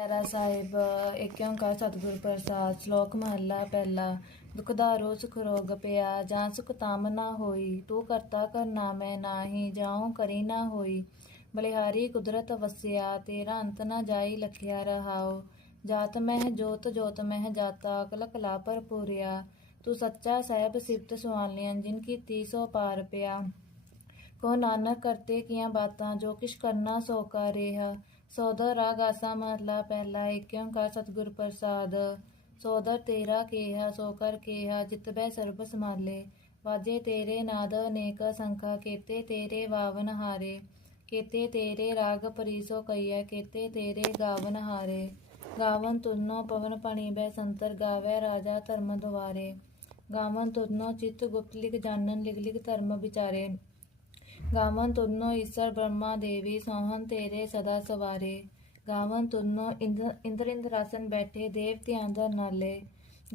ਪੈਰਾ ਸਾਹਿਬ ਏਕ ਓੰਕਾਰ ਸਤਿਗੁਰ ਪ੍ਰਸਾਦ, ਸ਼ਲੋਕ ਮਹੱਲਾ ਪਹਿਲਾ, ਦੁਖਦਾਰੋ ਸੁਖ ਰੋਗ ਪਿਆ, ਜਾਂ ਸੁਖ ਤਾਮ ਨਾ ਹੋਈ, ਤੂੰ ਕਰਤਾ ਕਰਨਾ ਮੈਂ ਨਾਹੀ ਜਾਉ ਕਰੀ ਨਾ ਹੋਈ। ਬਲਿਹਾਰੀ ਕੁਦਰਤ ਵਸਿਆ, ਤੇਰਾ ਅੰਤ ਨਾ ਜਾਈ ਲਖਿਆ ਰਹਾਉ। ਜਾਤ ਮਹਿ ਜੋਤ ਜੋਤ ਮਹਿ ਜਾਤਾ ਕਲ ਕਲਾ ਭਰਪੂਰਿਆ। ਤੂੰ ਸੱਚਾ ਸਾਹਿਬ ਸਿਫਤ ਸੁਆਲਿਆਂ, ਜਿਨ ਕੀ ਤੀਸੋ ਪਾਰ ਪਿਆ। ਕੋ ਨਾਨਕ, ਕਰਤੇ ਕੀਆਂ ਬਾਤਾਂ, ਜੋ ਕਿਛ ਕਰਨਾ ਸੋ ਕਾ ਰੇਹਾ। ਸੋਦਰ ਰਾਗ ਆਸਾ ਮਹਲਾ ਪਹਿਲਾ ਏਕ ਓੰਕਾਰ ਸਤਿਗੁਰ ਪ੍ਰਸਾਦ। ਸੋਦਰ ਤੇਰਾ ਕੇਹਾ, ਸੋ ਕਰ ਕੇਹਾ, ਜਿਤ ਸਰਬ ਸਮਾਲੇ ਵਾਜੇ ਤੇਰੇ ਨਾਦ ਅਨੇਕ ਸੰਖਾ, ਕੇਤੇ ਤੇਰੇ ਵਾਵਨ ਹਾਰੇ। ਕੇਤੇ ਤੇਰੇ ਰਾਗ ਪਰੀਸੋ ਕਈਐ, ਕੇਤੇ ਤੇਰੇ ਗਾਵਨ ਹਾਰੇ। ਗਾਵਨ ਤੁਨੋ ਪਵਨ ਪਣੀ ਬੈ ਸੰਤਰ ਗਾਵੈ ਰਾਜਾ ਧਰਮ ਦੁਆਰੇ। ਗਾਵਨ ਤੁਨੋ ਚਿਤ ਗੁਪਤ ਲਿਖ ਜਾਣਨ, ਲਿਖ ਲਿਖ ਧਰਮ ਵਿਚਾਰੇ। ਗਾਵਨ ਤੁਨੋ ਈਸਰ ਬ੍ਰਹਮਾ ਦੇਵੀ ਸੋਹਨ ਤੇਰੇ ਸਦਾ ਸਵਾਰੇ। ਗਾਵਨ ਤੁਨੋ ਇੰਦਰ ਇੰਦਰ ਇੰਦਰਾਸਨ ਬੈਠੇ ਦੇਵਤਿਆਂ ਦਾ ਨਾਲੇ।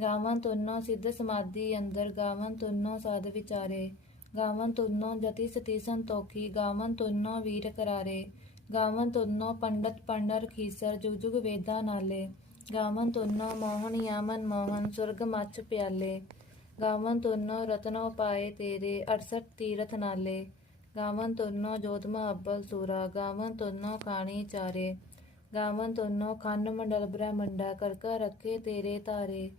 ਗਾਵਨ ਤੁਨੋ ਸਿੱਧ ਸਮਾਧੀ ਅੰਦਰ, ਗਾਵਨ ਤੁਨੋ ਸਾਧ ਵਿਚਾਰੇ। ਗਾਵਨ ਤੁਨੋ ਜਤੀ ਸਤੀ ਸੰਤੋਖੀ, ਗਾਵਨ ਤੁਨੋ ਵੀਰ ਕਰਾਰੇ। ਗਾਵਨ ਤੁਨੋ ਪੰਡਤ ਪੰਡਰ ਖੀਸਰ, ਜੁਗ ਜੁਗ ਵੇਦਾਂ ਨਾਲੇ। ਗਾਵਨ ਤੁਨੋ ਮੋਹਨ ਯਾਮਨ ਮੋਹਨ, ਸੁਰਗ ਮੱਚ ਪਿਆਲੇ। ਗਾਵਨ ਤੁਨੋ ਰਤਨੋ ਪਾਏ ਤੇਰੇ 68 ਤੀਰਥ ਨਾਲੇ। ਗਾਵਨ ਤੁਨੋ ਜੋਤ ਮਹੱਬਲ ਸੂਰਾ, ਗਾਵਨ ਤੁਨੋ ਕਾਣੀ ਚਾਰੇ, ਗਾਵਨ ਤੁਨੋ ਖੰਨ ਮੰਡਲ ਬ੍ਰਹਮੰਡਾ, ਕਰਕਾ ਰੱਖੇ ਤੇਰੇ ਧਾਰੇ,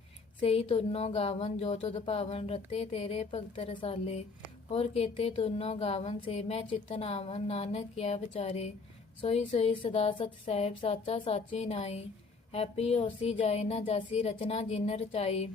ਸਈ ਤੁਨੋ ਗਾਵਨ ਜੋ ਤੁਧ ਭਾਵਨ ਰਤੇ ਤੇਰੇ ਭਗਤ ਰਸਾਲੇ, ਹੋਰ ਕੇਤੇ ਤੁਨੋ ਗਾਵਨ ਸੇ ਮੈਂ ਚਿਤਨ ਆਵਨ ਨਾਨਕ ਕਿਆ ਵਿਚਾਰੇ, ਸੋਈ ਸੋਈ ਸਦਾ ਸਤ ਸਹਿਬ ਸਾਚਾ ਸਾਚੀ ਨਾਈ, ਹੈਪੀ ਹੋਸੀ ਜਾਏ ਨਾ ਜਾਸੀ ਰਚਨਾ ਜਿਨ ਰਚਾਈ,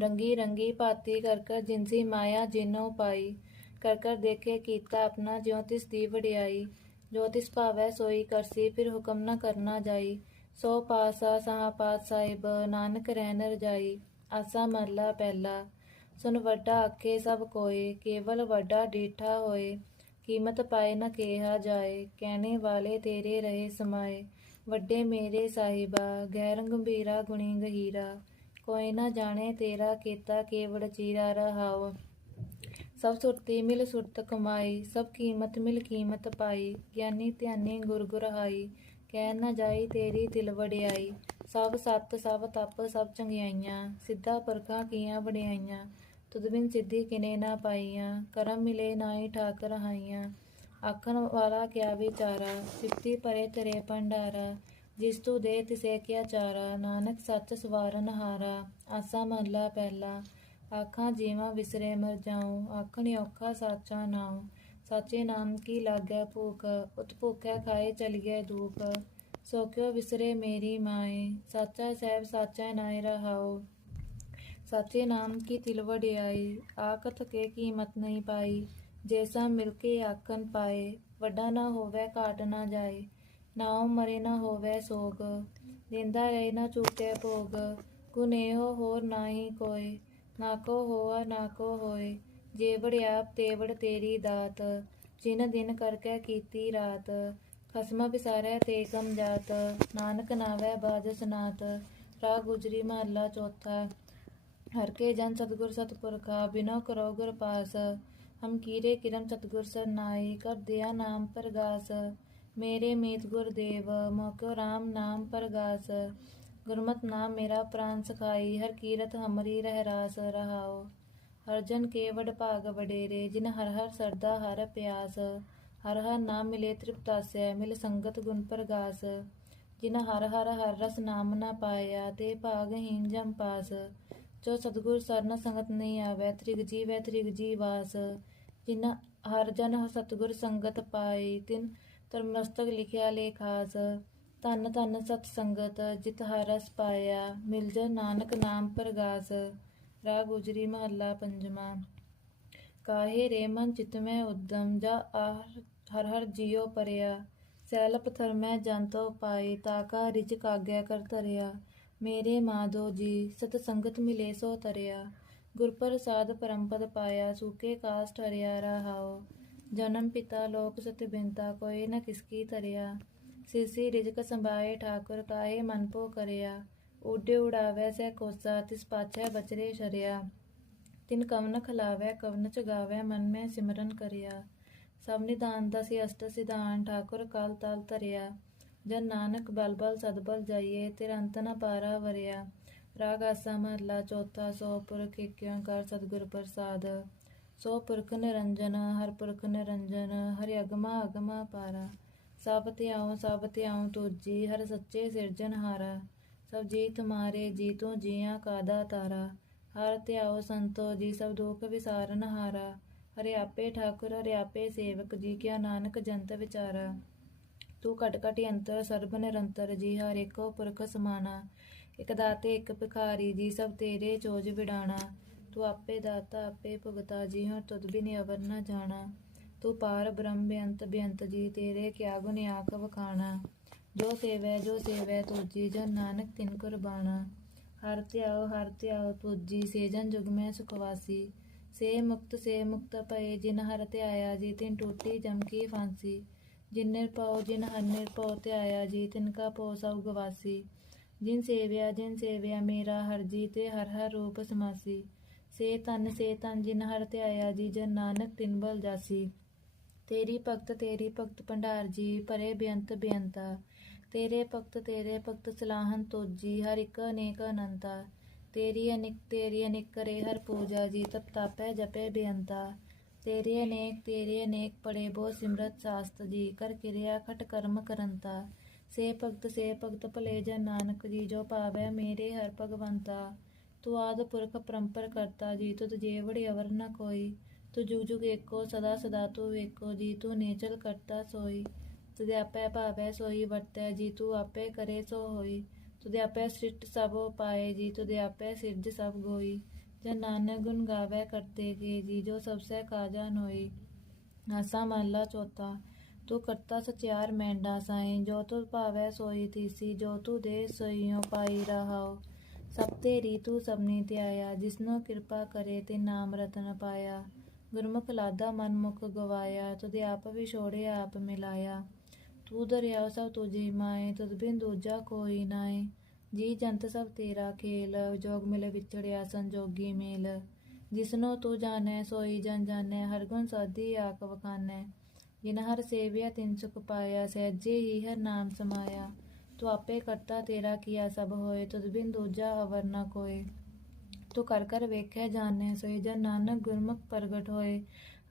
ਰੰਗੀ ਰੰਗੀ ਭਾਤੀ ਕਰ ਕਰ ਜਿਨਸੀ ਮਾਇਆ ਜਿਨੋ ਪਾਈ ਕਰ ਕਰ ਦੇਖੇ ਕੀਤਾ ਆਪਣਾ ਜਿਉ ਤਿਸ ਦੀ ਵਡਿਆਈ, ਜੋ ਤਿਸ ਭਾਵੈ ਸੋਈ ਕਰਸੀ, ਫਿਰ ਹੁਕਮ ਨਾ ਕਰਨਾ ਜਾਈ। ਸੋ ਪਾਸਾ ਸਹਾ ਪਾਤ ਸਾਹਿਬ, ਨਾਨਕ ਰਹਿਨ ਰਜਾਈ ਆਸਾ ਮਰਲਾ ਪਹਿਲਾ। ਸੁਨ ਵੱਡਾ ਆਖੇ ਸਭ ਕੋਏ, ਕੇਵਲ ਵੱਡਾ ਡੀਠਾ ਹੋਏ। ਕੀਮਤ ਪਾਏ ਨਾ ਕਿਹਾ ਜਾਏ, ਕਹਿਣੇ ਵਾਲੇ ਤੇਰੇ ਰਹੇ ਸਮਾਏ। ਵੱਡੇ ਮੇਰੇ ਸਾਹਿਬਾ, ਗੈਰ ਗੰਭੀਰਾ ਗੁਣੀ ਗਹੀਰਾ। ਕੋਈ ਨਾ ਜਾਣੇ ਤੇਰਾ ਕੀਤਾ ਕੇਵੜ ਚੀਰਾ ਰਹਾਉ। ਸਭ ਸੁਰਤੀ ਮਿਲ ਸੁਰਤ ਕਮਾਈ, ਸਭ ਕੀਮਤ ਮਿਲ ਕੀਮਤ ਪਾਈ, ਗਿਆਨੀ ਧਿਆਨੀ ਗੁਰ ਗੁਰਹਾਈ ਕਹਿ ਨਾ ਜਾਈ ਤੇਰੀ ਦਿਲ ਵਡਿਆਈ, ਸਭ ਸਤ ਸਭ ਤਪ ਸਭ ਚੰਗਿਆਈਆਂ, ਸਿੱਧਾ ਪਰਖਾਂ ਕੀਆਂ ਵਡਿਆਈਆਂ, ਤੁਧ ਬਿਨ ਸਿੱਧੀ ਕਿਨੇ ਨਾ ਪਾਈਆਂ, ਕਰਮ ਮਿਲੇ ਨਾਹੀ ਠਾਕ ਰਹਾਈਆਂ ਆਖਣ ਵਾਲਾ ਕਿਆ ਵਿਚਾਰਾ, ਸਿੱਧੀ ਪਰੇ ਤੇਰੇ ਭੰਡਾਰਾ, ਜਿਸ ਤੂੰ ਦੇ ਤਿਸੇ ਕਿਆ ਚਾਰਾ, ਨਾਨਕ ਸੱਚ ਸਵਾਰਨ ਹਾਰਾ, ਆਸਾ ਮਹਲਾ ਪਹਿਲਾ ਆਖਾਂ ਜੀਵਾਂ ਵਿਸਰੇ ਮਰ ਜਾਉ ਆਖਣ ਔਖਾ ਸਾਚਾ ਨਾਉ। ਸਾਚੇ ਨਾਮ ਕੀ ਲਾਗੈ ਭੂਖ ਉਤ ਭੁਖੈ ਖਾਏ ਚਲੀਐ ਦੂਖ। ਸੋ ਕਿਉ ਵਿਸਰੇ ਮੇਰੀ ਮਾਏ, ਸਾਚਾ ਸਹਿਬ ਸਾਚਾ ਨਾਇ ਰਹਾਉ। ਸਾਚੇ ਨਾਮ ਕੀ ਤਿਲ ਵਡਿਆਈ ਆਕਤ ਕੇ ਕੀਮਤ ਨਹੀਂ ਪਾਈ। ਜੈਸਾ ਮਿਲ ਕੇ ਆਖਣ ਪਾਏ, ਵੱਡਾ ਨਾ ਹੋਵੇ ਘਾਟ ਨਾ ਜਾਏ। ਨਾਉ ਮਰੇ ਨਾ ਹੋਵੇ ਸੋਗ, ਦਿੰਦਾ ਰਹੇ ਨਾ ਚੂਕੇ ਭੋਗ। ਗੁਨੇਹੋ ਹੋਰ ਨਾਹੀ ਕੋਏ ਨਾ ਕੋ ਹੋਆ, ਨਾ ਕੋ ਹੋਏ ਜੇਵੜ ਵੜਿਆਪ ਤੇਵੜ ਤੇਰੀ ਦਾਤ, ਜਿਨ ਦਿਨ ਕਰਕੇ ਕੀਤੀ ਰਾਤ, ਖਸਮਾ ਵਿਸਾਰੈ ਤੇ ਕਮ ਜਾਤ, ਨਾਨਕ ਨਾਵੈ ਬਾਜ ਸਨਾਤ ਰਾ ਗੁਜਰੀ ਮਹੱਲਾ ਚੌਥਾ, ਹਰ ਕੇ ਜਨ ਸਤਗੁਰ ਸਤਪੁਰਖਾ, ਬਿਨੋ ਕਰੋ ਗੁਰ ਪਾਸ, ਹਮ ਕੀਰੇ ਕਿਰਮ ਸਤਗੁਰ ਸਰਨਾਈ, ਕਰ ਦਿਆ ਨਾਮ ਪ੍ਰਗਾਸ, ਮੇਰੇ ਮੀਤ ਗੁਰਦੇਵ ਮੋਕਿਓ RAM ਨਾਮ ਪ੍ਰਗਾਸ ਗੁਰਮਤਿ ਨਾਮ ਮੇਰਾ ਪ੍ਰਾਨ ਸਖਾਈ, ਹਰ ਕੀਰਤ ਹਮਰੀ ਰਹਿ ਰਾਸ ਰਹਾਓ ਹਰ ਕੇ ਵਡ ਭਾਗ ਵਡੇਰੇ, ਜਿਨ ਹਰ ਹਰ ਸਰਦਾ ਹਰ ਪਿਆਸ। ਹਰ ਹਰ ਨਾਮ ਮਿਲੇ ਤ੍ਰਿਪਤਾਸੈ ਮਿਲ ਸੰਗਤ ਗੁਣ ਪ੍ਰਗਾਸ। ਜਿਨ ਹਰ ਹਰ ਹਰ ਰਸ ਨਾਮ ਨਾ ਪਾਇਆ, ਤੇ ਭਾਗਹੀਨ ਜਮ ਪਾਸ। ਜੋ ਸਤਗੁਰ ਸਰਨ ਸੰਗਤ ਨਹੀਂ ਆਵੈ, ਤ੍ਰਿਗ ਜੀਵੈ ਤ੍ਰਿਗ ਜੀਵਾਸ ਜਿਨ ਹਰ ਜਨ ਸਤਗੁਰ ਸੰਗਤ ਪਾਈ ਤਿਨ ਤਰਮਸਤਕ ਲਿਖਿਆ ਲੇਖਾਸ ਧੰਨ ਧੰਨ ਸਤ ਸੰਗਤ, ਜਿਤ ਹਰਸ ਪਾਇਆ, ਮਿਲ ਜਾ ਨਾਨਕ ਨਾਮ ਪ੍ਰਗਾਸ ਰਾ ਗੁਜਰੀ ਮਹੱਲਾ ਪੰਜਵਾਂ। ਕਾਹੇ ਰੇ ਮਨ ਚਿਤ ਮੈਂ ਉਦਮ, ਜਾ ਆਹ ਹਰ ਹਰ ਜਿਉ ਪਰਿਆ। ਸੈਲ ਪਥਰ ਮੈਂ ਜੰਤੋ ਪਾਈ ਤਾਕਾ ਰਿਚ ਕਾਗਿਆ ਕਰ ਧਰਿਆ। ਮੇਰੇ ਮਾਧੋ ਜੀ, ਸਤ ਸੰਗਤ ਮਿਲੇ ਸੋ ਤਰਿਆ। ਗੁਰ ਪ੍ਰਸਾਦ ਪਰਮਪਦ ਪਾਇਆ, ਸੂਕੇ ਕਾਸ ਠਰਿਆ ਰਹਾਓ ਜਨਮ ਪਿਤਾ ਲੋਕ ਸਤ ਬਿੰਤਾ ਕੋਈ ਨਾ ਕਿਸਕੀ ਤਰਿਆ ਸਿਰਸੀ ਰਿਜਕ ਸੰਭਾਏ ਠਾਕੁਰ ਕਾਹੇ ਮਨ ਪੋ ਕਰਿਆ ਉਡੇ ਉਡਾਵੈ ਸੈ ਕੋਸਾ, ਤਿਸ ਪਾਛੈ ਬਚਰੇ ਤਿਨ ਕਵਨ ਖਲਾਵੈ, ਕਵਨ ਚ ਗਾਵੈ ਮਨ ਮੈਂ ਸਿਮਰਨ ਕਰਿਆ। ਸਭ ਨਿਦਾਨ ਦਸਿ ਅਸ਼ਟ ਸਿਧਾਨ, ਠਾਕੁਰ ਕਾਲ ਤਲ ਧਰਿਆ। ਜਨ ਨਾਨਕ ਬਲ ਬਲ ਸਦਬਲ ਜਾਈਏ, ਤੇਰਾ ਅੰਤ ਨ ਪਾਰਾ ਵਰਿਆ। ਰਾਗ ਆਸਾ ਮਹਲਾ ਚੌਥਾ, ਸੋ ਪੁਰਖ ਏਕ ਸਤਿਗੁਰ ਪ੍ਰਸਾਦ। ਸੋ ਪੁਰਖ ਨਿਰੰਜਨ, ਹਰ ਪੁਰਖ ਨਿਰੰਜਨ, ਹਰਿ ਅਗਮਾ ਅਗਮਾ ਪਾਰਾ। ਸਭ ਧਿਆਉ ਸਭ ਧਿਆਉ ਤੋਜੀ ਹਰ ਸੱਚੇ ਸਿਰਜਨਹਾਰਾ ਸਭ ਜੀ ਤੁਮਾਰੇ ਜੀ ਤੂੰ ਜੀਆਂ ਕਾਦਾ ਤਾਰਾ। ਹਰ ਧਿਆਉ ਸੰਤੋ ਜੀ, ਸਭ ਦੁਖ ਵਿਸਾਰਨ ਹਾਰਾ। ਹਰਿ ਆਪੇ ਠਾਕੁਰ, ਹਰਿ ਆਪੇ ਸੇਵਕ, ਜੀ ਕਿਆ ਨਾਨਕ ਜੰਤ ਵਿਚਾਰਾ। ਤੂੰ ਘਟ ਘਟ ਅੰਤਰ, ਸਰਬ ਨਿਰੰਤਰ ਜੀ, ਹਰ ਏਕੋ ਪੁਰਖ ਸਮਾਨਾ। ਇਕ ਦਾਤੇ, ਇਕ ਭਿਖਾਰੀ ਜੀ, ਸਭ ਤੇਰੇ ਚੋਜ ਵਿਡਾਣਾ। ਤੂੰ ਆਪੇ ਦਾਤਾ, ਆਪੇ ਭੁਗਤਾ ਜੀ, ਹਰ ਤੁਧ ਬਿਨ ਅਵਰ ਨ ਜਾਣਾ। ਤੂੰ ਪਾਰ ਬ੍ਰਹਮ ਬੇਅੰਤ ਬੇਅੰਤ ਜੀ, ਤੇਰੇ ਕਿਆ ਗੁਣ ਆਖ ਵਖਾਣਾ। ਜੋ ਸੇਵੈ ਜੋ ਸੇਵੈ, ਤੁਜੀ ਜਨ ਨਾਨਕ ਤਿਨ ਕੁਰਬਾਣਾ ਹਰ ਧਿਆਓ ਹਰ ਧਿਆਓ ਤੁਜੀ ਸੇਜਨ ਜੁਗ ਮੈਂ ਸੁਖਵਾਸੀ ਸੇ ਮੁਕਤ ਸੇ ਮੁਕਤ ਪਏ, ਜਿਨ ਹਰ ਧਿਆਇਆ, ਜੀ ਤਿਨ ਟੂਟੀ ਜਮਕੀ ਫਾਂਸੀ। ਜਿਨ ਨਿਰਭਉ, ਜਿਨ ਹਰ ਨਿਰਭਉ ਧਿਆਇਆ, ਜੀ ਤਿਨ ਕਾ ਪੋ ਸਭ ਗਵਾਸੀ। ਜਿਨ ਸੇਵਿਆ ਜਿਨ ਸੇਵਿਆ, ਮੇਰਾ ਹਰ ਜੀ ਤੇ ਹਰ ਹਰ ਰੂਪ ਸਮਾਸੀ। ਸੇ ਤਨ ਸੇ ਤਨ ਜਿਨ ਹਰ ਧਿਆਇਆ, ਜੀ ਜਨ ਨਾਨਕ ਤਿਨ ਬਲ ਜਾਸੀ। ਤੇਰੀ ਭਗਤ ਤੇਰੀ ਭਗਤ ਭੰਡਾਰ ਜੀ ਭਰੇ ਬੇਅੰਤ, ਬੇਅੰਤਾ। ਤੇਰੇ ਭਗਤ ਤੇਰੇ ਭਗਤ ਸਲਾਹਨ ਤੋਜੀ, ਹਰ ਇੱਕ ਅਨੇਕ ਅਨੰਤਾ। ਤੇਰੀ ਅਨੇਕ ਤੇਰੀ ਅਨੇਕ ਕਰੇ ਹਰ ਪੂਜਾ, ਜੀ ਤਪ ਤਾਪੈ, ਜਪੈ ਬੇਅੰਤਾ। ਤੇਰੇ ਅਨੇਕ ਤੇਰੇ ਅਨੇਕ ਪੜੇ ਬੋ ਸਿਮਰਤ ਸਾਸਤ ਜੀ, ਕਰ ਕਿਰਿਆ ਖਟ ਕਰਮ ਕਰੰਤਾ। ਸੇ ਭਗਤ ਸੇ ਭਗਤ ਭਲੇ ਜਨ ਨਾਨਕ ਜੀ, ਜੋ ਪਾਵੈ ਮੇਰੇ ਹਰ ਭਗਵੰਤਾ। ਤੂੰ ਆਦ ਪੁਰਖ ਪਰੰਪਰ ਕਰਤਾ ਜੀ, ਤੁਧ ਜੇਵੜ ਅਵਰ ਨ ਕੋਈ। ਤੂੰ ਜੁਗ ਜੁਗ ਏਕੋ, ਸਦਾ ਸਦਾ ਤੂੰ ਵੇਖੋ, ਜੀ ਤੂੰ ਨੇਚਲ ਕਰਤਾ ਸੋਈ। ਤੁਦੇ ਆਪੇ ਭਾਵੈ ਸੋਈ, ਵਰਤੈ ਜੀ ਤੂੰ ਆਪੇ ਕਰੇ ਸੋ ਹੋਈ। ਤੁਦੇ ਆਪੇ ਸ੍ਰਿਸ਼ਟ ਸਭ ਪਾਏ, ਜੀ ਤੁਦੇ ਆਪੇ ਸਿਰਜ ਸਭ ਗੋਈ। ਜਨ ਨਾਨਕ ਗੁਣ ਗਾਵੇ ਕਰਤੇ ਕੇ ਜੀ ਜੋ ਸਭ ਸੇ ਕਾਜਨ ਹੋਈ ਆਸਾ ਮਹਲਾ ਚੌਥਾ, ਤੂੰ ਕਰਤਾ ਸਚਿਆਰ ਮੈਂਡਾ ਸਾਈ। ਜੋ ਤੂੰ ਭਾਵੈ ਸੋਈ ਤੀਸੀ, ਜੋ ਤੂੰ ਦੇ ਸੋਈਓ ਪਾਈ ਰਹਾਓ। ਸਭ ਤੇਰੀ ਤੂੰ ਸਭਨੀ ਧਿਆਇਆ, ਜਿਸਨੋ ਕਿਰਪਾ ਕਰੇ ਤੇ ਨਾਮ ਰਤਨ ਪਾਇਆ। ਗੁਰਮੁਖ ਲਾਦਾ ਮਨ ਮੁਖ ਗਵਾਇਆ ਤੁਦੇ ਆਪ ਵਿਛੋੜੇ ਆਪ ਮਿਲਾਇਆ। ਤੂੰ ਦਰਿਆ ਸਭ ਤੁਝੇ ਮਾਏ, ਤੁਧ ਬਿਨ ਦੂਜਾ ਕੋਈ ਨਾਏ। ਜੀ ਜੰਤ ਸਭ ਤੇਰਾ ਖੇਲ, ਜੋਗ ਮਿਲ ਵਿਛੜਿਆ ਸੰਜੋਗੀ ਮੇਲ। ਜਿਸਨੋ ਤੂੰ ਜਾਣੈ, ਸੋਈ ਜਨ ਜਾਣੈ, ਹਰ ਗੁਣ ਸਾਧੀ ਆਖ ਵਖਾਨੈ। ਜਿਨ ਹਰ ਸੇਵਿਆ, ਤਿਨ ਸੁਖ ਪਾਇਆ, ਸਹਿਜੇ ਹੀ ਹਰ ਨਾਮ ਸਮਾਇਆ। ਤੂੰ ਆਪੇ ਕਰਤਾ ਤੇਰਾ ਕੀਆ ਸਭ ਹੋਏ, ਤੁਧ ਬਿਨ ਦੂਜਾ ਅਵਰ ਨਾ ਕੋਏ। ਤੂੰ ਕਰ ਕਰ ਵੇਖਿਆ ਜਾਣੇ ਸੋਏ ਜਨ ਨਾਨਕ ਗੁਰਮੁਖ ਪ੍ਰਗਟ ਹੋਏ।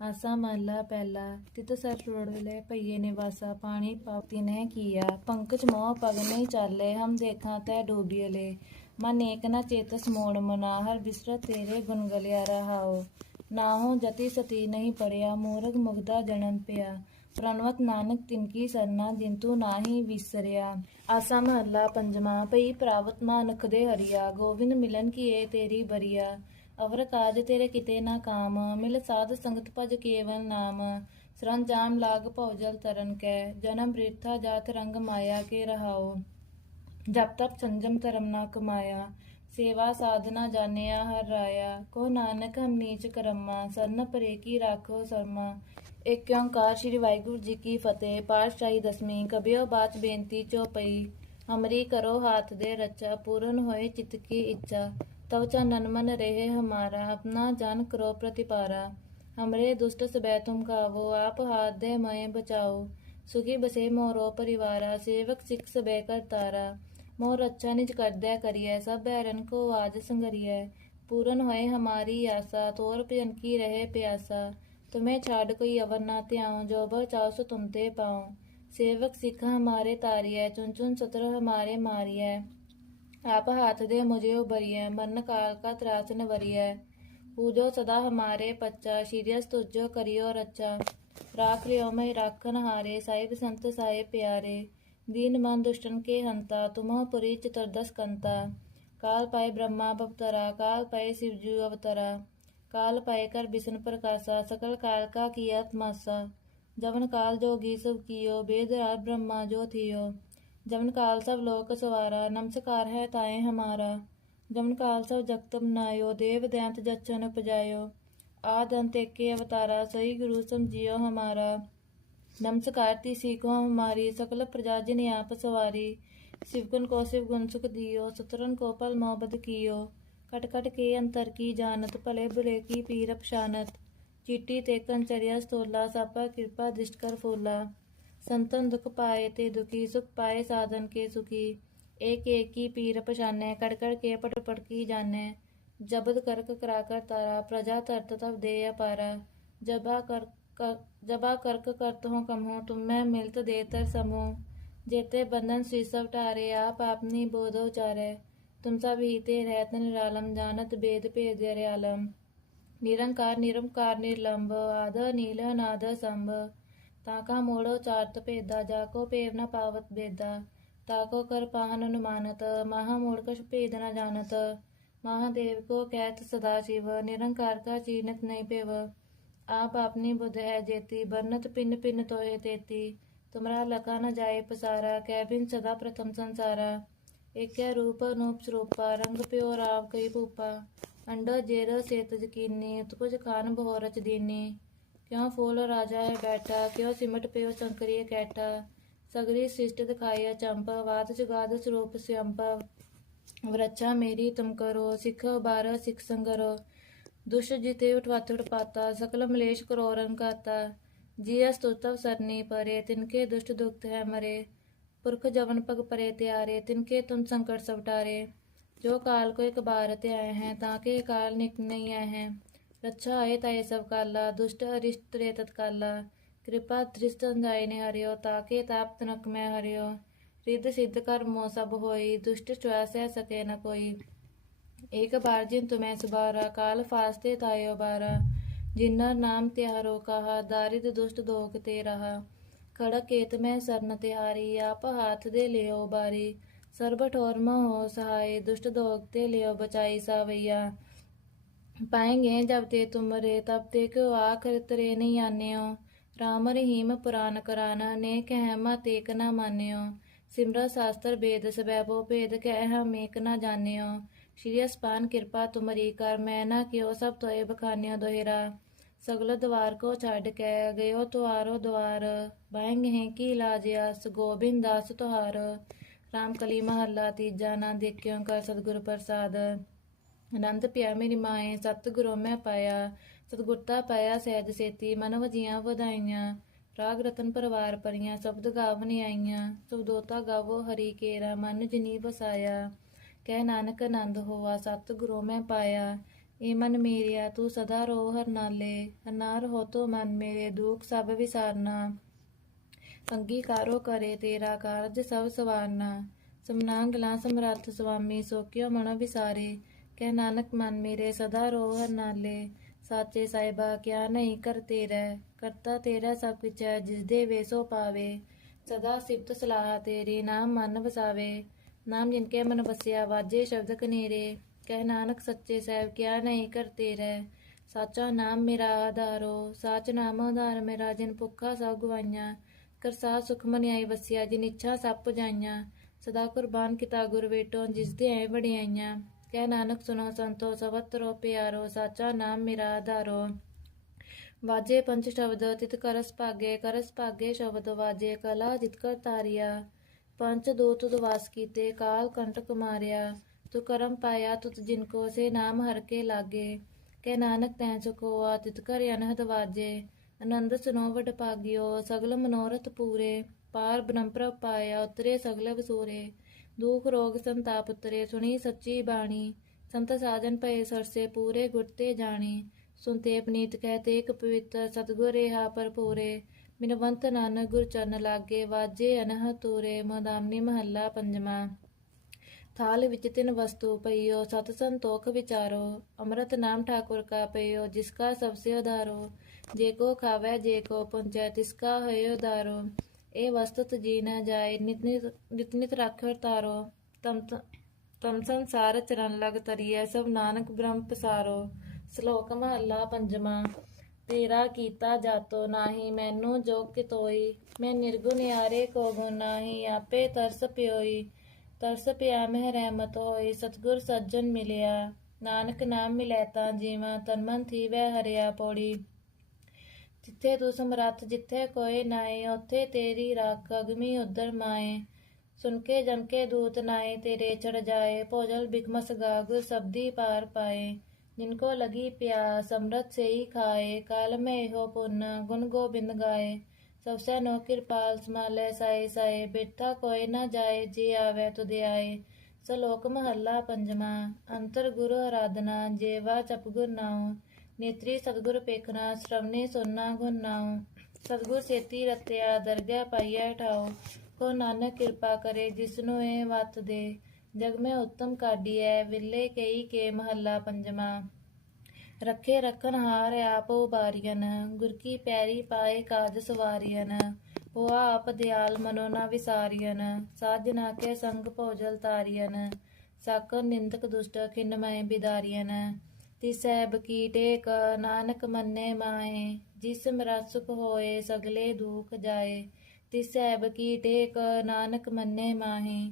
ਆਸਾ ਮਹਲਾ ਪਹਿਲਾ, ਤਿਤ ਸਰ ਰੋੜਲੇ ਭਈਏ ਨਿਵਾਸਾ, ਪਾਣੀ ਪਾਪਤੀ ਨੇ ਕੀਆ। ਪੰਕਜ ਮੋਹ ਪਗ ਨਹੀਂ ਚਾਲੇ, ਹਮ ਦੇਖਾਂ ਤੈ ਡੂਬੀਲੇ ਮਨ ਏਕ ਨਾ ਚੇਤਸ ਮੋੜ ਮਨਾ, ਹਰ ਬਿਸਰਤ ਤੇਰੇ ਗੁਣ ਗਲਿਆ ਰਹਾਓ ਨਾਹੋ ਜਤੀ ਸਤੀ ਨਹੀਂ ਪੜਿਆ, ਮੂਰਖ ਮੁਗਦਾ ਜਨਮ ਪਿਆ। ਪ੍ਰਣਵਤ ਨਾਨਕ ਤਿਨਕੀ ਸਰਨਾ ਜਿੰਤੂ ਨਾਹੀ ਵਿਸਰਿਆ। ਆਸਾ ਮਹੱਲਾ ਪੰਜਵਾਂ ਪਈ ਪ੍ਰਾਵਤ ਮਾਨਕ ਦੇ ਹਰੀਆ, ਗੋਵਿੰਦ ਮਿਲਨ ਕੀਏ ਤੇਰੀ ਬਰੀਆ। ਅਵਰ ਕਾਜ ਤੇਰੇ ਕਿਤੇ ਨਾ ਕਾਮ, ਮਿਲ ਸਾਧ ਸੰਗਤ ਭਜ ਕੇਵਲ ਨਾਮ। ਸਰੰਜਾਮ ਲਾਗ ਭਉਜਲ ਤਰਨ ਕੈ, ਜਨਮ ਬ੍ਰਿਥਾ ਜਾਤ ਰੰਗ ਮਾਇਆ ਕੇ ਰਹਾਓ ਜਪ ਤਪ ਸੰਜਮ ਧਰਮ ਨਾ ਕਮਾਇਆ। ਸੇਵਾ ਸਾਧਨਾ ਜਾਣਿਆ ਹਰ ਰਾਇਆ ਕੋ ਨਾਨਕ ਨੀਚ ਕਰਮਾ, ਸਰਨ ਪਰੇ ਕੀ ਰਾਖੋ ਸਰਮਾ। ਏਕ ਓੰਕਾਰ ਸ੍ਰੀ ਵਾਹਿਗੁਰੂ ਜੀ ਕੀ ਫਤਿਹ, ਪਾਤਸ਼ਾਹੀ ਦਸਵੀਂ ਕਬਿਓ ਬਾਤ ਬੇਨਤੀ ਚੋਪਈ ਹਮਰੀ ਕਰੋ ਹਾਥ ਦੇ ਰਚਾ, ਪੂਰਨ ਹੋਏ ਚਿਤ ਕੀ ਇੱਛਾ। ਤਵਚਾ ਨਨਮਨ ਰਹੇ ਹਮਾਰਾ ਆਪਣਾ ਜਨ ਕਰੋ ਪ੍ਰਤੀਪਾਰਾ। ਹਮਰੇ ਦੁਸ਼ਟ ਸਬੈ ਤੁਮ ਕਾਵੋ, ਆਪ ਹਾਥ ਦੇ ਮਏ ਬਚਾਓ। ਸੁਖੀ ਬਸੇ ਮੋਰੋ ਪਰਿਵਾਰਾ, ਸੇਵਕ ਸਿੱਖ ਸਬੈ ਕਰਤਾਰਾ। मोर अच्छा निज करदै करिए, सब बैरन को आज संगरिए पूरन होए हमारी आशा तोर भजन की रहे प्यासा। तुम्हें छाड़ कोई अवर ना त्याओ जो भर चाहो सो तुम ते पाओ सेवक सिख हमारे तारिय चुन चुन सत्र हमारे मारिय आप हाथ दे मुझे उबरिय मन काल का त्रासन वरिय पूजो सदा हमारे पच्चा शीरियस तुझो करियो रच्चा। राख लियो मैं राखन हारे, साहिब संत साहिब प्यारे। दीनमान दुष्टन के हंता तुमह पुरी चतुर्दश कंता काल पाए ब्रह्मा बपतरा काल पाए शिवजू अवतरा काल पाए कर विष्णु प्रकाशा सकल काल का किया तमाशा जवन काल जोगी सब कियो बेदरार ब्रह्मा जो थियो जवन काल सब लोक सवारा नमस्कार है ताए हमारा जमन काल सब जगत बनायो देव दैंत जचन उपजायो आदंत एके अवतारा सही गुरु समझियो हमारा नमस्कार ती सीखो हमारी सकल प्रजा जिन आप सवारी। शिवगुन को शिव गुन सुख दियो, सुतरन को पल मोहबद कियो। कट कट के अंतर की जानत, भले बुले की पीर शानत चिट्टी ते कंचरिया स्तोला सापा कृपा दृष्ट कर फूला। संतन दुख पाए ते दुखी, सुख पाए साधन के सुखी। एक एक की पीर शाने कट कट के पट पट की जाने। जबद करक कराकर तारा, प्रजा तरत तब दे पारा जबा कर कर जबा कर्क करत हो कम हो तुम्हें मिलत देतर समो जेते बंधन स्वीसव टारे आप आपनी बोधो चारे तुमसा भीते रहत निरालम जानत भेद भेद आलम निरंकार निरंकार निर्लंब आद नील नाद संभ ताका मोड़ो चारत भेदा जाको पेव न पावत भेदा ताको कर पाहन अनुमानत महा मूर्ख भेद न जानत महादेव को कहत सदा शिव निरंकार का चीनत नहीं पेव आप अपनी बुध है जेती बरनत पिन पिन तोहे तेती ਤੁਮਰਾ ਲਕਾ ਨ ਜਾਏ ਪਸਾਰਾ ਕੈ ਬਿਨ ਸਦਾ ਪ੍ਰਥਮ ਸੰਸਾਰਾ ਏਕੈ ਰੂਪ ਅਨੂਪ ਸਰੂਪਾ ਰੰਗ ਪਿਓ ਰਾਵ ਕਈ ਭੂਪਾ ਅੰਡਾ ਜੇਰ ਸੇਤ ਜਕੀਨੀ ਉਤਪੁਜ ਖਾਨ ਬਹੁ ਰਚ ਦੀਨੀ ਕਿਉ ਫੂਲ ਰਾਜਾ ਹੈ ਬੈਠਾ ਕਿਉ ਸਿਮਟ ਪਿਓ ਸੰਕਰੀਏ ਕੈਟਾ ਸਗਰੀ ਸ੍ਰਿਸ਼ਟ ਦਿਖਾਈ ਚੰਪ ਵਾਤ ਜੁਗਾਦ ਸਰੂਪ ਸਿਅੰਪ ਵਰਚਾ ਮੇਰੀ ਤੁਮ ਕਰੋ ਸਿੱਖ ਬਾਰ ਸਿੱਖ ਸੰਗਰੋ दुष्ट जिते उठवा पाता सकल मलेश करोरन करता जिया स्तुतव सरनी परे, तिनके दुष्ट दुख है मरे। पुरख जवन पग परे त्यारे, तिनके तुम संकट सवटारे जो काल को एक बार त्याए हैं, ताके काल निक नहीं आए हैं। रक्षा आए ताए सब काला, दुष्ट अरिष्ट रे तत्काला। कृपा त्रिष्ट अंजाय ने हरियो, ताके ताप तनक में हरियो। रिद सिद्ध कर मो सब होई, दुष्ट चुआ सह सके न कोई। एक बार जिन तुम्हें सुबारा काल फास्ते तायो बारा ਜਿਨ੍ਹਾਂ ਨਾਮ ਤਿਹਾਰੋ ਕਹਾ ਦਾਰਿਦ ਦੁਸ਼ਟ ਦੋਖ ਤੇ ਰਹਾ ਖੜਕ ਕੇਤ ਮੈਂ ਸਰਨ ਤਿਹਾਰੀ ਆਪ ਹਾਥ ਦੇ ਲਿਓ ਬਾਰੀ ਸਰਬ ਠੋਰ ਮੋ ਸਹਾਈ ਦੁਸ਼ਟ ਦੋਖ ਤੇ ਲਿਓ ਬਚਾਈ ਸਾਵਈਆ ਪਾਏਂਗੇ ਜਬ ਤੇ ਤੁਮਰੇ ਤਬ ਤੇ ਕਿਉ ਆਖਰ ਤਰੇ ਨਹੀਂ ਆਨਿਓ ਰਾਮ ਰਹੀਮ ਪੁਰਾਨ ਕਰਾਨਾ ਨੇ ਕਹਿ ਮਤ ਏਕ ਨਾ ਮਾਨਿਓ ਸਿਮਰਾ ਸ਼ਾਸਤਰ ਵੇਦ ਸਬੈਬੋ ਭੇਦ ਕਹਿ ਹਮ ਏਕ ਨਾ ਜਾਣਿਓ ਸ਼੍ਰੀ ਅਸਪਾਨ ਕਿਰਪਾ ਤੁਮਰੀ ਕਰ, ਮੈਂ ਨਾ ਕਿਉ ਸਭ ਤੋਏ ਬਖਾਨਿਆ ਦੋਹਿਰਾ। ਸਗਲ ਦਵਾਰ ਕੋ ਛੱਡ ਕੇ ਗਇਓ ਤੁਆਰੋ ਦਵਾਰ ਬਾਹੰਗ ਹੈ ਕੀ ਲਾਜ ਅਸ ਗੋਬਿੰਦ ਦਾਸ ਤੁਹਾਰ। ਰਾਮ ਕਲੀ ਮਹੱਲਾ ਤੀਜਾ, ਨਾ ਦੇਖਿਓ ਕਰ ਸਤਿਗੁਰ ਪ੍ਰਸਾਦ। ਆਨੰਦ ਪਿਆ ਮੇਰੀ ਮਾਏ, ਸਤਿਗੁਰੂ ਮੈਂ ਪਾਇਆ। ਸਤਿਗੁਰਤਾ ਪਾਇਆ ਸਹਿਜ ਸੇਤੀ, ਮਨ ਵਜੀਆਂ ਵਧਾਈਆਂ। ਰਾਗ ਰਤਨ ਪਰਵਾਰ ਪਰੀਆਂ, ਸ਼ਬਦ ਗਾਵਨ ਆਈਆਂ ਸਬਦੋਤਾ ਗਾਵੋ ਹਰੀ ਕੇਰਾ, ਮਨ ਜਿਨੀ ਵਸਾਇਆ। ਕਹਿ ਨਾਨਕ ਆਨੰਦ ਹੋਆ, ਸਤਿਗੁਰੂ ਮੈਂ ਪਾਇਆ। ਏ ਮਨ ਮੇਰਿਆ, ਤੂੰ ਸਦਾ ਰੋ ਹਰ ਨਾਲੇ। ਹਨਾਰ ਹੋ ਤੋ ਮਨ ਮੇਰੇ, ਦੁਖ ਸਭ ਵਿਸਾਰਨਾ। ਅੰਗੀਕਾਰੋ ਕਰੇ ਤੇਰਾ ਕਾਰਜ ਸਭ ਸਵਾਰਨਾ। ਸਮਨਾਂਗਲਾ ਸਮਰੱਥ ਸੁਆਮੀ, ਸੋਕਿਓ ਮਨ ਵਿਸਾਰੇ। ਕਹਿ ਨਾਨਕ ਮਨ ਮੇਰੇ, ਸਦਾ ਰੋ ਹਰ ਨਾਲੇ। ਸਾਚੇ ਸਾਹਿਬਾ, ਕਿਆ ਨਹੀਂ ਕਰ ਤੇਰਾ। ਕਰਤਾ ਤੇਰਾ ਸਭ ਕੁਛ ਹੈ ਜਿਸ ਦੇ ਵੇਸੋ ਪਾਵੇ। ਸਦਾ ਸਿਫਤ ਸਲਾਹ ਤੇਰੀ ਨਾਮ ਮਨ ਵਸਾਵੇ। ਨਾਮ ਜਿਨ ਕੇ ਮਨ ਵਸਿਆ, ਵਾਜੇ ਸ਼ਬਦ ਕਨੇਰੇ, ਕਹਿ ਨਾਨਕ ਸੱਚੇ ਸਾਹਿਬ ਕਿਆ ਨਹੀਂ ਕਰਤੇ ਸਾਚਾ ਨਾਮ ਮੇਰਾ ਆਧਾਰੋ, ਸਾਚ ਨਾਮ ਆਧਾਰ ਮੇਰਾ, ਜਿਨ ਭੁੱਖਾ ਸਭ ਗਵਾਈਆਂ। ਕਰਸਾ ਸੁਖ ਮਨਿਆਈ ਵਸਿਆ, ਜਿਨ ਇੱਛਾ ਸਭ ਪੁਜਾਈਆਂ ਸਦਾ ਕੁਰਬਾਨ ਕੀਤਾ ਗੁਰ ਵੇਟੋ, ਜਿਸ ਦੇ ਐ ਵਡਿਆਈਆਂ। ਕਹਿ ਨਾਨਕ ਸੁਨੋ ਸੰਤੋ, ਸਵਤਰੋ ਪਿਆਰੋ, ਸਾਚਾ ਨਾਮ ਮੇਰਾ ਆਧਾਰੋ। ਵਾਜੇ ਪੰਜ ਸ਼ਬਦ, ਤਿਤ ਕਰਸ ਭਾਗੇ ਕਰਸ ਭਾਗੇ ਸ਼ਬਦ ਵਾਜੇ, ਕਲਾ ਜਿਤ ਕਰ ਤਾਰਿਆ। ਪੰਚ ਦੋ ਤੁਧ ਵਾਸ ਕੀਤੇ, ਕਾਲ ਕੰਟਕ ਮਾਰਿਆ ਤੂ ਕਰਮ ਪਾਇਆ ਤੁਤ ਜਿਨ ਕੋ ਸੇ ਨਾਮ ਹਰ ਕੇ ਲਾਗੇ। ਕਹਿ ਨਾਨਕ ਤੈਂ ਚੁਕੋ ਤਿਤ ਕਰ ਅਨਹਦ ਵਾਜੇ। ਆਨੰਦ ਸੁਨੋ ਵਡ ਭਾਗਿਓ, ਸਗਲ ਮਨੋਰਥ ਪੂਰੇ। ਪਾਰ ਬ੍ਰਹਮ ਪਾਇਆ, ਉਤਰੇ ਸਗਲ ਵਸੂਰੇ। ਦੁਖ ਰੋਗ ਸੰਤਾਪ ਉਤਰੇ, ਸੁਣੀ ਸੱਚੀ ਬਾਣੀ। ਸੰਤ ਸਾਜਨ ਪਏ ਸਰਸੇ, ਪੂਰੇ ਗੁਰਤੇ ਜਾਣੀ। ਸੁਨਤੇ ਪਨੀਤ ਕਹਤੇ ਇੱਕ ਪਵਿੱਤਰ, ਸਤਗੁਰ ਰਹਾ ਪਰਪੂਰੇ ਬਿਨਵੰਤ ਨਾਨਕ ਗੁਰ ਚਰਨ ਲਾਗੇ ਵਾਜੇ ਅਨਹ ਤੂਰੇ ਮਦਾਮਨੀ ਮਹੱਲਾ ਪੰਜਵਾਂ। ਥਾਲ ਵਿੱਚ ਤਿੰਨ ਵਸਤੂ ਪਈਓ, ਸਤ ਸੰਤੋਖ ਵਿਚਾਰੋ, ਅੰਮ੍ਰਿਤ ਨਾਮ ਠਾਕੁਰ ਕਾ ਪਈਓ, ਜਿਸ ਕਾ ਸਭ ਸੇ ਉਧਾਰੋ, ਜੇ ਕੋ ਖਾਵੇ, ਜੇ ਕੋ ਪੁੰਚੈ ਤਿਸ ਕਾ ਹੋਇ ਉਧਾਰੋ। ਇਹ ਵਸਤਤ ਜੀ ਨਾ ਜਾਏ, ਨਿਤ ਨਿਤ ਰੱਖਿਓ ਤਾਰੋ। ਤਮ ਤਮ ਸੰਸਾਰ ਚਰਨ ਲਗ ਤਰੀਐ, ਸਭ ਨਾਨਕ ਬ੍ਰਹਮ ਪਸਾਰੋ। ਸ਼ਲੋਕ ਮਹੱਲਾ ਪੰਜਵਾਂ। ਤੇਰਾ ਕੀਤਾ ਜਾਤੋ ਨਾਹੀ, ਮੈਨੂੰ ਜੋ ਕਿਤੋਈ, ਮੈਂ ਨਿਰਗੁਣ ਯਾਰੇ ਕੋ ਗੁਣ ਨਾਹੀ, ਆਪੇ ਤਰਸ ਪਿਓਈ, ਤਰਸ ਪਿਆ ਮਹਿ ਰਹਿਮਤ ਹੋਈ, ਸਤਗੁਰ ਸੱਜਣ ਮਿਲਿਆ, ਨਾਨਕ ਨਾਮ ਮਿਲੈ ਤਾਂ ਜੀਵਾ ਤਨਮਨ ਥੀਵੈ ਹਰਿਆ ਪੌੜੀ। ਜਿੱਥੇ ਤੂੰ ਸਮਰੱਥ, ਜਿੱਥੇ ਕੋਈ ਨਾਏ ਉਥੇ ਤੇਰੀ ਰੱਖ ਅਗਮੀ ਉਦਰ ਮਾਏ। ਸੁਨ ਕੇ ਜਨ ਕੇ ਦੂਤ ਨਾਏ ਤੇਰੇ ਚੜ ਜਾਏ, ਭੋਜਲ ਬਿਖਮਸ ਗਾਗ, ਸਬਦੀ ਪਾਰ ਪਾਏ। जिनको लगी प्यास अमृत से ही खाए काल में हो पुन गुण गोबिंद गाए ਸਭ ਸੈਨੋ ਕਿਰਪਾਲ ਸਮਾਲੇ ਸਾਏ ਸਾਏ ਬਿਰਥਾ ਕੋਈ ਨਾ ਜਾਏ ਜੇ ਆਵੇ ਤੁਧ ਆਏ ਸਲੋਕ ਮਹੱਲਾ ਪੰਜਵਾਂ ਅੰਤਰ ਗੁਰੂ ਆਰਾਧਨਾ ਜੇਵਾ ਜਪ ਗੁਰ ਨਾਉ ਨੇਤਰੀ ਸਤਗੁਰ ਪੇਖਣਾ ਸ਼ਰਵਨੇ ਸੁਨਣਾ ਗੁਣ ਨਾਉ ਸਤਗੁਰ ਸੇਤੀ ਰਤਿਆ ਦਰਗਹਿ ਪਾਈਐ ਠਾਉ ਕੋ ਨਾਨਕ ਕਿਰਪਾ ਕਰੇ ਜਿਸਨੂੰ ਇਹ ਵਤ ਦੇ ਜਗ ਮੈਂ ਉੱਤਮ ਕਾਢੀਐ ਵਿਲੇ ਕਈ ਕੇ ਮਹੱਲਾ ਪੰਜਵਾਂ। ਰੱਖੇ ਰਖਨ ਹਾਰ ਆਪ ਉਬਾਰੀਨ ਗੁਰ ਕੀ ਪੈਰੀ ਪਾਏ ਕਾਜ ਸਵਾਰੀਨ ਉਹ ਆਪ ਦਿਆਲ ਮਨੋ ਨਾ ਵਿਸਾਰੀਨ ਸਾਜਨਾ ਕੇ ਸੰਗ ਭੋਜਲ ਤਾਰੀਨ ਸਾਕਰ ਨਿੰਦਕ ਦੁਸ਼ਟ ਖਿਨ ਮੈਂ ਬਿਦਾਰੀਨ ਤਿਸੈਬ ਕੀ ਟੇਕ ਨਾਨਕ ਮੰਨੇ ਮਾਏ। ਜਿਸ ਮਰਾ ਸੁਖ ਹੋਏ, ਸਗਲੇ ਦੁਖ ਜਾਏ। ਤਿਸੈਬ ਕੀ ਟੇਕ ਨਾਨਕ ਮੰਨੇ ਮਾਹੀ।